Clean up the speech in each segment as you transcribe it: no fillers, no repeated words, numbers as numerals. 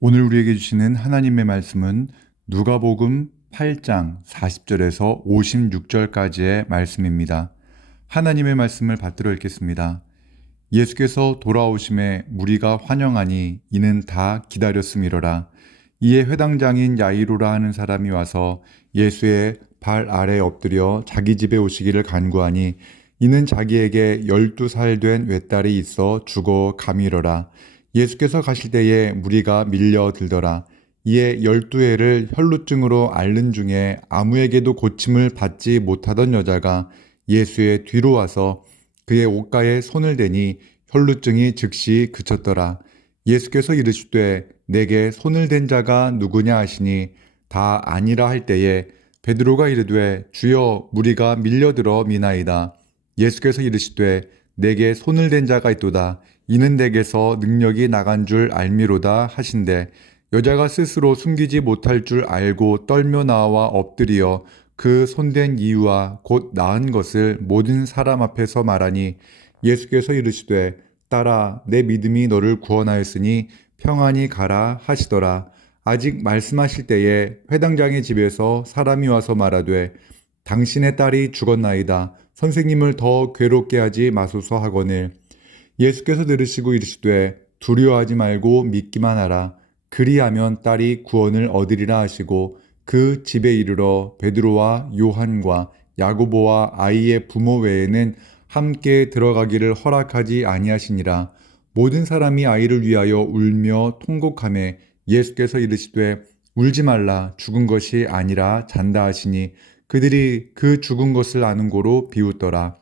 오늘 우리에게 주시는 하나님의 말씀은 누가복음 8장 40절에서 56절까지의 말씀입니다. 하나님의 말씀을 받들어 읽겠습니다. 예수께서 돌아오심에 무리가 환영하니 이는 다 기다렸음이로라. 이에 회당장인 야이로라 하는 사람이 와서 예수의 발 아래 엎드려 자기 집에 오시기를 간구하니 이는 자기에게 12살 된 외딸이 있어 죽어 감이로라. 예수께서 가실 때에 무리가 밀려들더라. 이에 12해를 혈루증으로 앓는 중에 아무에게도 고침을 받지 못하던 여자가 예수의 뒤로 와서 그의 옷가에 손을 대니 혈루증이 즉시 그쳤더라. 예수께서 이르시되 내게 손을 댄 자가 누구냐 하시니 다 아니라 할 때에 베드로가 이르되 주여 무리가 밀려들어 미나이다. 예수께서 이르시되 내게 손을 댄 자가 있도다. 이는 내게서 능력이 나간 줄 알미로다 하신대 여자가 스스로 숨기지 못할 줄 알고 떨며 나와 엎드리어 그 손댄 이유와 곧 나은 것을 모든 사람 앞에서 말하니 예수께서 이르시되 딸아 내 믿음이 너를 구원하였으니 평안히 가라 하시더라. 아직 말씀하실 때에 회당장의 집에서 사람이 와서 말하되 당신의 딸이 죽었나이다. 선생님을 더 괴롭게 하지 마소서 하거늘 예수께서 들으시고 이르시되 두려워하지 말고 믿기만 하라. 그리하면 딸이 구원을 얻으리라 하시고 그 집에 이르러 베드로와 요한과 야고보와 아이의 부모 외에는 함께 들어가기를 허락하지 아니하시니라. 모든 사람이 아이를 위하여 울며 통곡하매 예수께서 이르시되 울지 말라 죽은 것이 아니라 잔다 하시니 그들이 그 죽은 것을 아는 고로 비웃더라.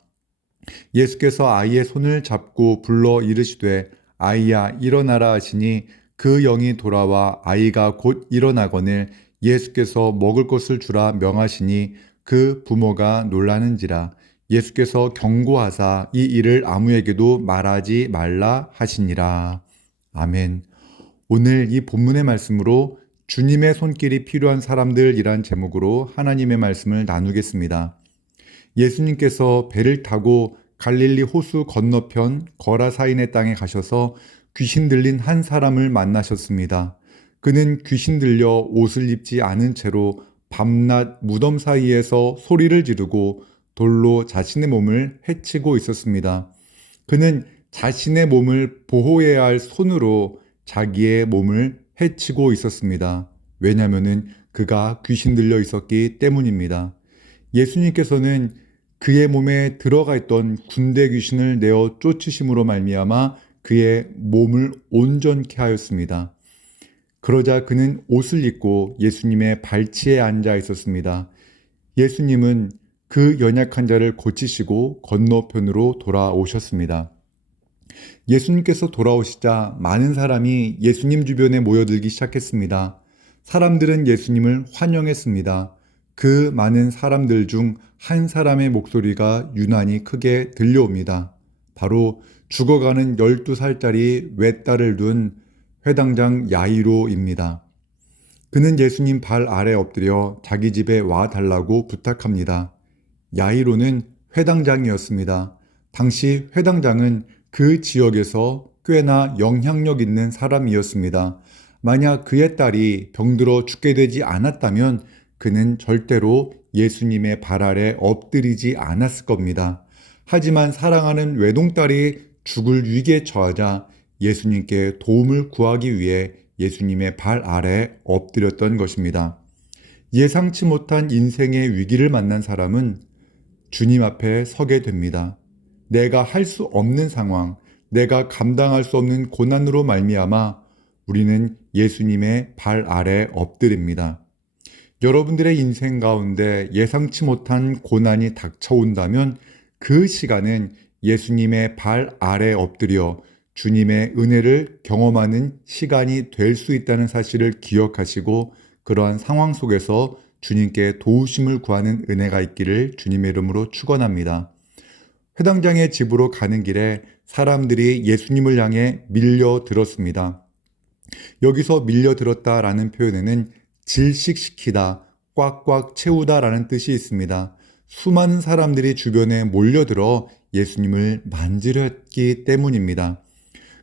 예수께서 아이의 손을 잡고 불러 이르시되 아이야 일어나라 하시니 그 영이 돌아와 아이가 곧 일어나거늘 예수께서 먹을 것을 주라 명하시니 그 부모가 놀라는지라. 예수께서 경고하사 이 일을 아무에게도 말하지 말라 하시니라. 아멘. 오늘 이 본문의 말씀으로 주님의 손길이 필요한 사람들이란 제목으로 하나님의 말씀을 나누겠습니다. 예수님께서 배를 타고 갈릴리 호수 건너편 거라사인의 땅에 가셔서 귀신 들린 한 사람을 만나셨습니다. 그는 귀신 들려 옷을 입지 않은 채로 밤낮 무덤 사이에서 소리를 지르고 돌로 자신의 몸을 해치고 있었습니다. 그는 자신의 몸을 보호해야 할 손으로 자기의 몸을 해치고 있었습니다. 왜냐하면 그가 귀신 들려 있었기 때문입니다. 예수님께서는 그의 몸에 들어가 있던 군대 귀신을 내어 쫓으심으로 말미암아 그의 몸을 온전케 하였습니다. 그러자 그는 옷을 입고 예수님의 발치에 앉아 있었습니다. 예수님은 그 연약한 자를 고치시고 건너편으로 돌아오셨습니다. 예수님께서 돌아오시자 많은 사람이 예수님 주변에 모여들기 시작했습니다. 사람들은 예수님을 환영했습니다. 그 많은 사람들 중 한 사람의 목소리가 유난히 크게 들려옵니다. 바로 죽어가는 12살짜리 외딸을 둔 회당장 야이로입니다. 그는 예수님 발 아래 엎드려 자기 집에 와 달라고 부탁합니다. 야이로는 회당장이었습니다. 당시 회당장은 그 지역에서 꽤나 영향력 있는 사람이었습니다. 만약 그의 딸이 병들어 죽게 되지 않았다면 그는 절대로 예수님의 발 아래 엎드리지 않았을 겁니다. 하지만 사랑하는 외동딸이 죽을 위기에 처하자 예수님께 도움을 구하기 위해 예수님의 발 아래 엎드렸던 것입니다. 예상치 못한 인생의 위기를 만난 사람은 주님 앞에 서게 됩니다. 내가 할 수 없는 상황, 내가 감당할 수 없는 고난으로 말미암아 우리는 예수님의 발 아래 엎드립니다. 여러분들의 인생 가운데 예상치 못한 고난이 닥쳐온다면 그 시간은 예수님의 발 아래 엎드려 주님의 은혜를 경험하는 시간이 될 수 있다는 사실을 기억하시고 그러한 상황 속에서 주님께 도우심을 구하는 은혜가 있기를 주님의 이름으로 축원합니다. 회당장의 집으로 가는 길에 사람들이 예수님을 향해 밀려들었습니다. 여기서 밀려들었다라는 표현에는 질식시키다, 꽉꽉 채우다라는 뜻이 있습니다. 수많은 사람들이 주변에 몰려들어 예수님을 만지려 했기 때문입니다.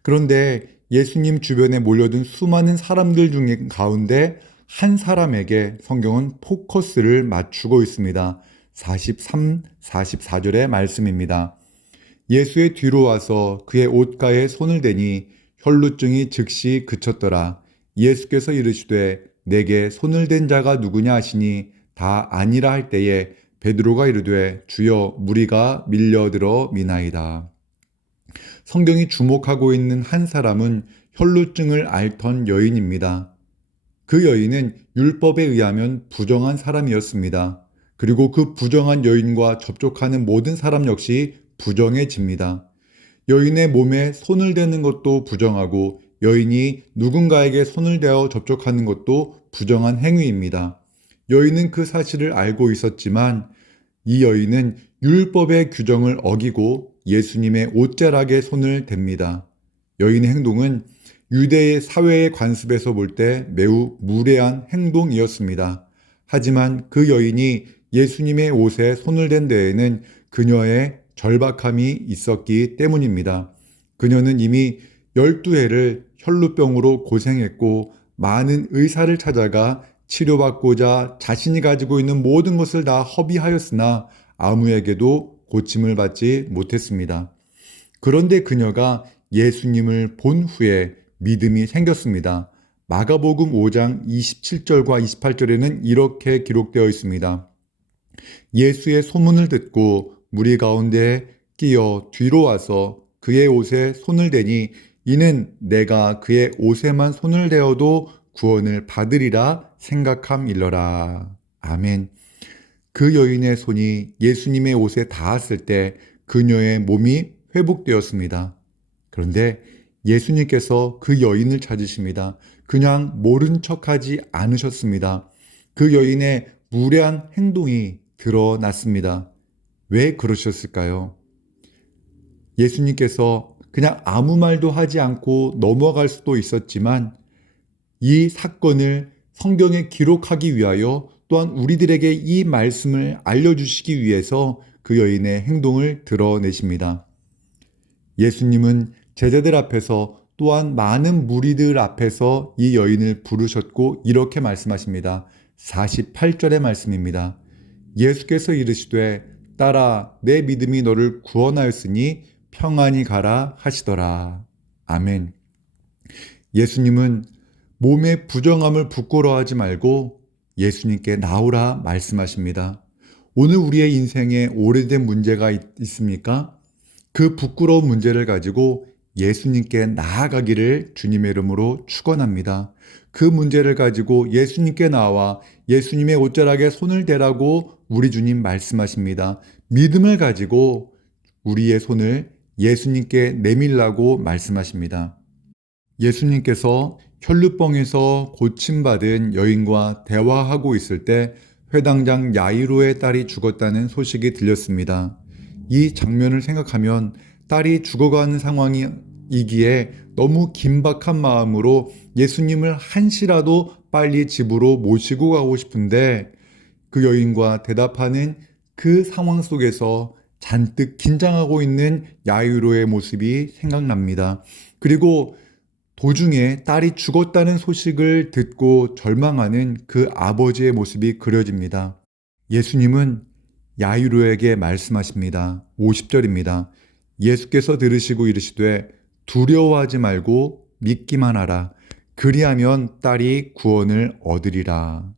그런데 예수님 주변에 몰려든 수많은 사람들 중에 가운데 한 사람에게 성경은 포커스를 맞추고 있습니다. 43, 44절의 말씀입니다. 예수의 뒤로 와서 그의 옷가에 손을 대니 혈루증이 즉시 그쳤더라. 예수께서 이르시되 내게 손을 댄 자가 누구냐 하시니 다 아니라 할 때에 베드로가 이르되 주여 무리가 밀려들어 미나이다. 성경이 주목하고 있는 한 사람은 혈루증을 앓던 여인입니다. 그 여인은 율법에 의하면 부정한 사람이었습니다. 그리고 그 부정한 여인과 접촉하는 모든 사람 역시 부정해집니다. 여인의 몸에 손을 대는 것도 부정하고 여인이 누군가에게 손을 대어 접촉하는 것도 부정한 행위입니다. 여인은 그 사실을 알고 있었지만 이 여인은 율법의 규정을 어기고 예수님의 옷자락에 손을 댑니다. 여인의 행동은 유대의 사회의 관습에서 볼 때 매우 무례한 행동이었습니다. 하지만 그 여인이 예수님의 옷에 손을 댄 데에는 그녀의 절박함이 있었기 때문입니다. 그녀는 이미 12해를 혈루병으로 고생했고 많은 의사를 찾아가 치료받고자 자신이 가지고 있는 모든 것을 다 허비하였으나 아무에게도 고침을 받지 못했습니다. 그런데 그녀가 예수님을 본 후에 믿음이 생겼습니다. 마가복음 5장 27절과 28절에는 이렇게 기록되어 있습니다. 예수의 소문을 듣고 무리 가운데 끼어 뒤로 와서 그의 옷에 손을 대니 이는 내가 그의 옷에만 손을 대어도 구원을 받으리라 생각함일러라. 아멘. 그 여인의 손이 예수님의 옷에 닿았을 때 그녀의 몸이 회복되었습니다. 그런데 예수님께서 그 여인을 찾으십니다. 그냥 모른 척하지 않으셨습니다. 그 여인의 무례한 행동이 드러났습니다. 왜 그러셨을까요? 예수님께서 그냥 아무 말도 하지 않고 넘어갈 수도 있었지만 이 사건을 성경에 기록하기 위하여 또한 우리들에게 이 말씀을 알려주시기 위해서 그 여인의 행동을 드러내십니다. 예수님은 제자들 앞에서 또한 많은 무리들 앞에서 이 여인을 부르셨고 이렇게 말씀하십니다. 48절의 말씀입니다. 예수께서 이르시되 딸아 내 믿음이 너를 구원하였으니 평안히 가라 하시더라. 아멘. 예수님은 몸의 부정함을 부끄러워하지 말고 예수님께 나오라 말씀하십니다. 오늘 우리의 인생에 오래된 문제가 있습니까? 그 부끄러운 문제를 가지고 예수님께 나아가기를 주님의 이름으로 축원합니다. 그 문제를 가지고 예수님께 나와 예수님의 옷자락에 손을 대라고 우리 주님 말씀하십니다. 믿음을 가지고 우리의 손을 예수님께 내밀라고 말씀하십니다. 예수님께서 혈루병에서 고침받은 여인과 대화하고 있을 때 회당장 야이로의 딸이 죽었다는 소식이 들렸습니다. 이 장면을 생각하면 딸이 죽어가는 상황이기에 너무 긴박한 마음으로 예수님을 한시라도 빨리 집으로 모시고 가고 싶은데 그 여인과 대답하는 그 상황 속에서 잔뜩 긴장하고 있는 야이로의 모습이 생각납니다. 그리고 도중에 딸이 죽었다는 소식을 듣고 절망하는 그 아버지의 모습이 그려집니다. 예수님은 야이로에게 말씀하십니다. 50절입니다. 예수께서 들으시고 이르시되 두려워하지 말고 믿기만 하라. 그리하면 딸이 구원을 얻으리라.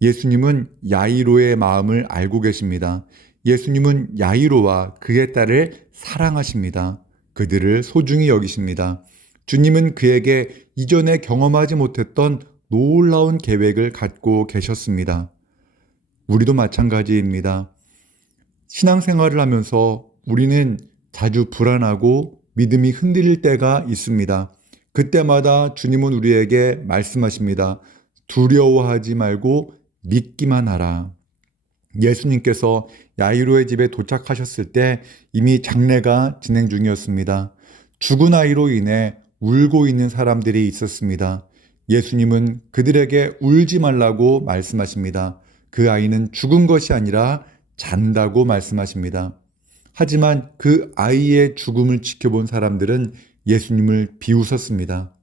예수님은 야이로의 마음을 알고 계십니다. 예수님은 야이로와 그의 딸을 사랑하십니다. 그들을 소중히 여기십니다. 주님은 그에게 이전에 경험하지 못했던 놀라운 계획을 갖고 계셨습니다. 우리도 마찬가지입니다. 신앙생활을 하면서 우리는 자주 불안하고 믿음이 흔들릴 때가 있습니다. 그때마다 주님은 우리에게 말씀하십니다. 두려워하지 말고 믿기만 하라. 예수님께서 야이로의 집에 도착하셨을 때 이미 장례가 진행 중이었습니다. 죽은 아이로 인해 울고 있는 사람들이 있었습니다. 예수님은 그들에게 울지 말라고 말씀하십니다. 그 아이는 죽은 것이 아니라 잔다고 말씀하십니다. 하지만 그 아이의 죽음을 지켜본 사람들은 예수님을 비웃었습니다.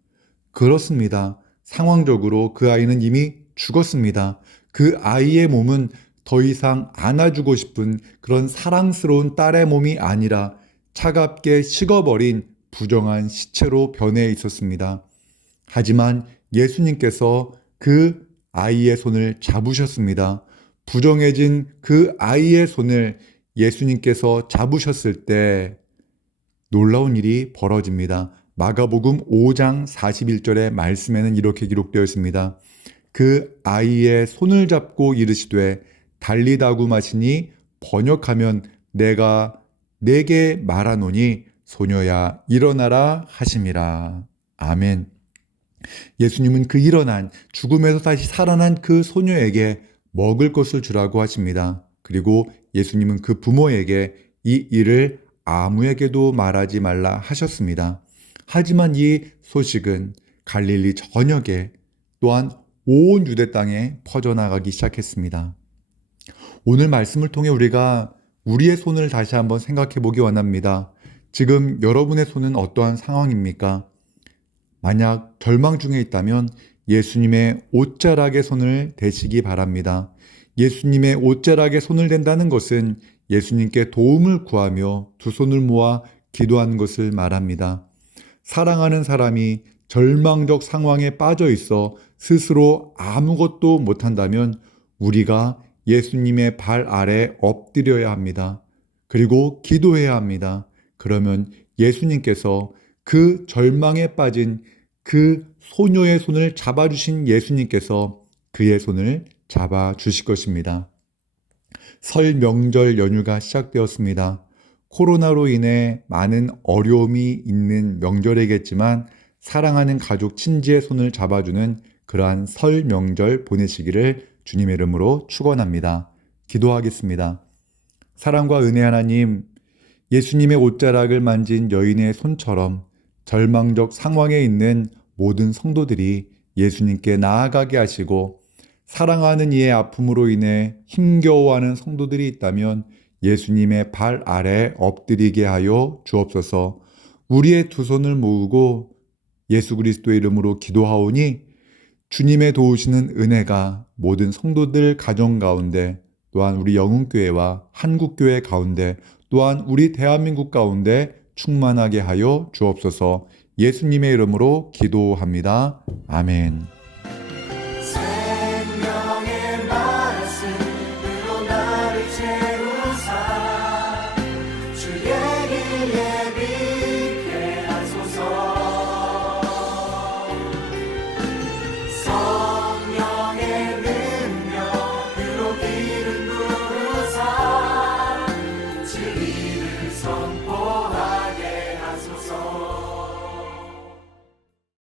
그렇습니다. 상황적으로 그 아이는 이미 죽었습니다. 그 아이의 몸은 더 이상 안아주고 싶은 그런 사랑스러운 딸의 몸이 아니라 차갑게 식어버린 부정한 시체로 변해 있었습니다. 하지만 예수님께서 그 아이의 손을 잡으셨습니다. 부정해진 그 아이의 손을 예수님께서 잡으셨을 때 놀라운 일이 벌어집니다. 마가복음 5장 41절의 말씀에는 이렇게 기록되어 있습니다. 그 아이의 손을 잡고 이르시되 달리다구 마시니 번역하면 내가 내게 말하노니 소녀야 일어나라 하심이라. 아멘. 예수님은 그 일어난 죽음에서 다시 살아난 그 소녀에게 먹을 것을 주라고 하십니다. 그리고 예수님은 그 부모에게 이 일을 아무에게도 말하지 말라 하셨습니다. 하지만 이 소식은 갈릴리 전역에 또한 온 유대 땅에 퍼져나가기 시작했습니다. 오늘 말씀을 통해 우리가 우리의 손을 다시 한번 생각해 보기 원합니다. 지금 여러분의 손은 어떠한 상황입니까? 만약 절망 중에 있다면 예수님의 옷자락에 손을 대시기 바랍니다. 예수님의 옷자락에 손을 댄다는 것은 예수님께 도움을 구하며 두 손을 모아 기도하는 것을 말합니다. 사랑하는 사람이 절망적 상황에 빠져 있어 스스로 아무것도 못한다면 우리가 예수님의 발 아래 엎드려야 합니다. 그리고 기도해야 합니다. 그러면 예수님께서 그 절망에 빠진 그 소녀의 손을 잡아주신 예수님께서 그의 손을 잡아주실 것입니다. 설 명절 연휴가 시작되었습니다. 코로나로 인해 많은 어려움이 있는 명절이겠지만 사랑하는 가족 친지의 손을 잡아주는 그러한 설 명절 보내시기를 주님의 이름으로 축원합니다. 기도하겠습니다. 사랑과 은혜 하나님, 예수님의 옷자락을 만진 여인의 손처럼 절망적 상황에 있는 모든 성도들이 예수님께 나아가게 하시고 사랑하는 이의 아픔으로 인해 힘겨워하는 성도들이 있다면 예수님의 발 아래 엎드리게 하여 주옵소서. 우리의 두 손을 모으고 예수 그리스도의 이름으로 기도하오니 주님의 도우시는 은혜가 모든 성도들 가정 가운데 또한 우리 영흥교회와 한국교회 가운데 또한 우리 대한민국 가운데 충만하게 하여 주옵소서. 예수님의 이름으로 기도합니다. 아멘.